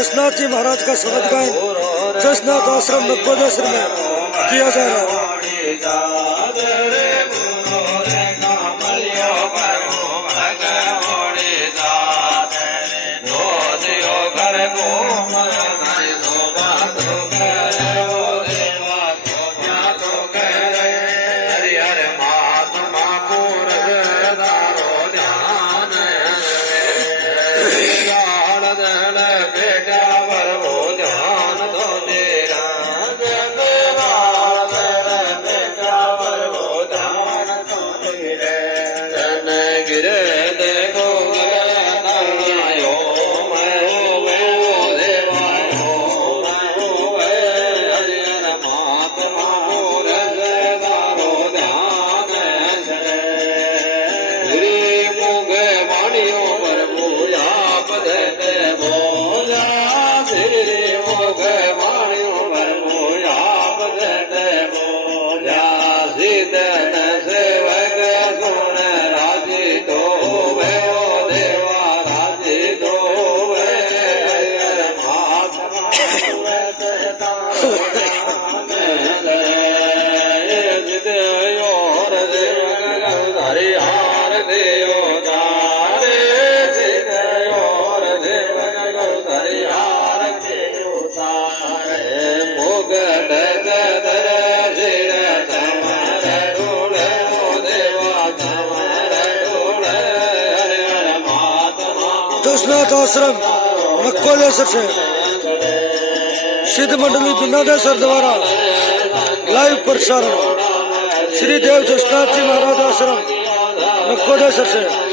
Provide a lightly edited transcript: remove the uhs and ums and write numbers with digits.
जसनाथ जी महाराज का शब्द गायन जसनाथ आश्रम नक्कोदेश्वर में किया जा रहा है। जसनाथ आश्रम नक्कोदेश्वर से सिद्ध मंडली बिन्नादेश्वर द्वारा लाइव प्रसारण श्री देव जसनाथ जी महाराज आश्रम नक्कोदेश्वर से।